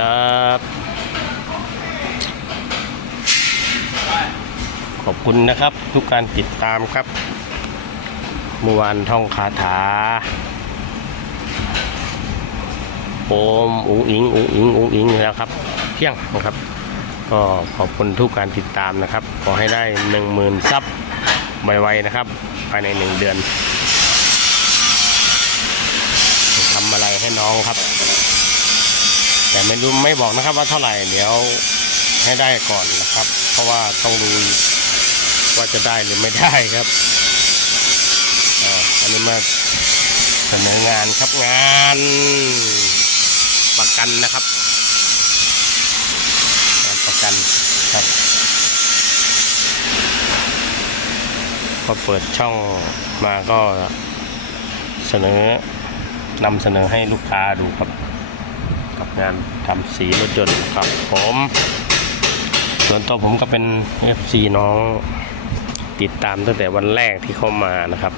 ครับ ขอบคุณนะครับทุกการติดตามครับเมื่อวานท่องคาถาโอมอุ๋งอิงอุ๋งอิงอุ๋งอิงแล้วครับ เที่ยงนะครับ ก็ขอบคุณทุกการติดตามนะครับ ขอให้ได้หนึ่งหมื่นซับไวๆนะครับ ภายในหนึ่งเดือนทำอะไรให้น้องครับ แต่ไม่รู้ไม่บอกนะครับว่าเท่าไหร่เดี๋ยวให้ได้ก่อนนะครับ เพราะว่าต้องดูว่าจะได้หรือไม่ได้ครับอันนี้มาเสนองานครับงานประกันนะครับงานประกันครับพอเปิดช่องมาก็เสนอนำเสนอให้ลูกค้าดูครับ งานทำสีรถยนต์ครับผม ส่วนตัวผมก็เป็น FC น้องติดตามตั้งแต่วันแรกที่เข้ามานะครับ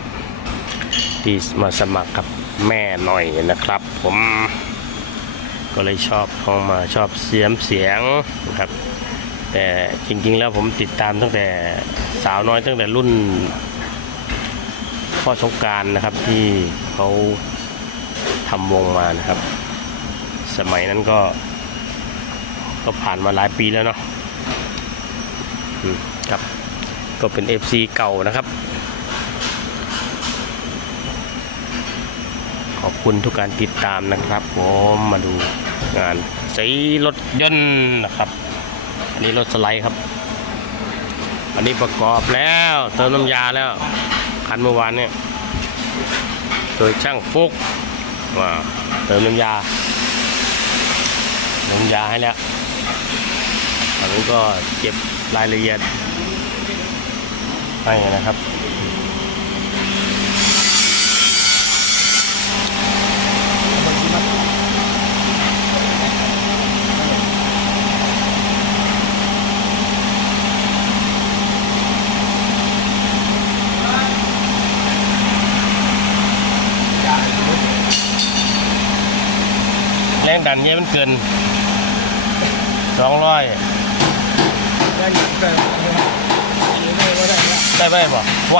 ที่มาสมัครกับแม่หน่อยนะครับ ผมก็เลยชอบเข้ามาชอบเสียมเสียงนะครับ แต่จริงๆแล้วผมติดตามตั้งแต่สาวน้อยตั้งแต่รุ่นพ่อสงการนะครับที่เขาทำวงมานะครับ สมัยนั้นก็ ก็ผ่านมาหลายปีแล้วเนาะครับ ก็เป็น FC เก่านะครับ ขอบคุณทุกการติดตามนะครับผมมาดูงานสีรถยนต์นะครับ อันนี้รถสไลด์ครับ อันนี้ประกอบแล้วเติมน้ำยาแล้ว คันเมื่อวานเนี่ยโดยช่างฟุกว้าเติมน้ำยา น้ำยาให้แล้วอันนี้ก็เก็บรายละเอียดให้นะครับ รงดันเนี่ยมันเกินสองร้อยได้หนังเกินได้ไหมบ่ไหว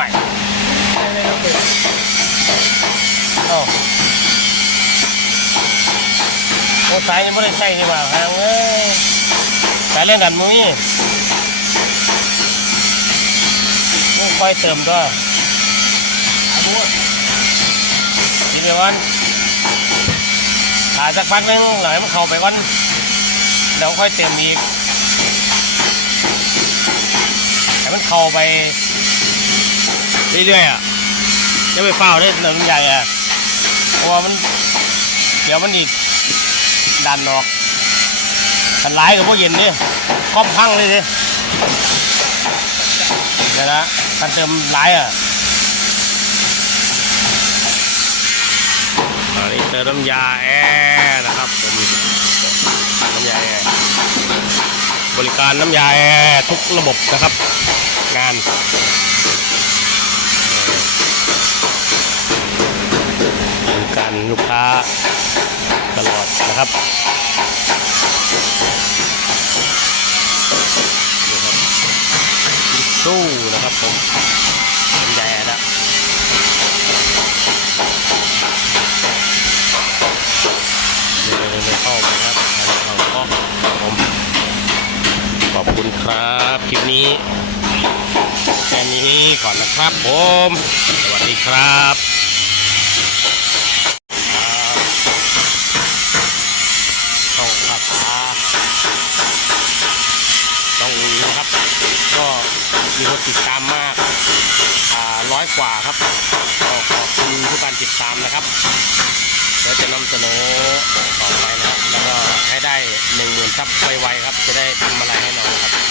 ได้ได้ก็เปิดเอ้าโอ้สายยังไม่ได้ใส่นี่หว่าหางเอ้ยสายแรงดันมุ้ยต้องคอยเติมด้วยอาบุทีเดียววัน ถ่ายสักพักนึงหน่อยมันเข้าไปวันเดี๋ยวค่อยเต็มอีกให้มันเข้าไปเรื่อยๆอะจะไปเฝ้าได้เรื่งใหญ่อะเพราะว่ามันเดี๋ยวมันอีกดันออกทันร้ายกับพวกเย็นนี่ครอบพังเลยดิเดี๋ยวนะการเติมร้ายอะ นนี้เติมน้ำยาแอร์นะครับผมน้ำยาแอร์บริการน้ำยาแอร์ทุกระบบนะครับ งานบริการลูกค้าตลอดนะครับ อบคุณครับ คลิปนี้แค่นี้ก่อนนะครับผม สวัสดีครับครับเข้าคาถาต้องนะครับ ก็มีคนติดตามมากร้อยกว่าครับก็ขอบคุณทุกการติดตามนะครับเดี๋ยวจะนำเสนอต่อไปนะครับ ครับไวๆครับ จะได้ทำอะไรให้น้องครับ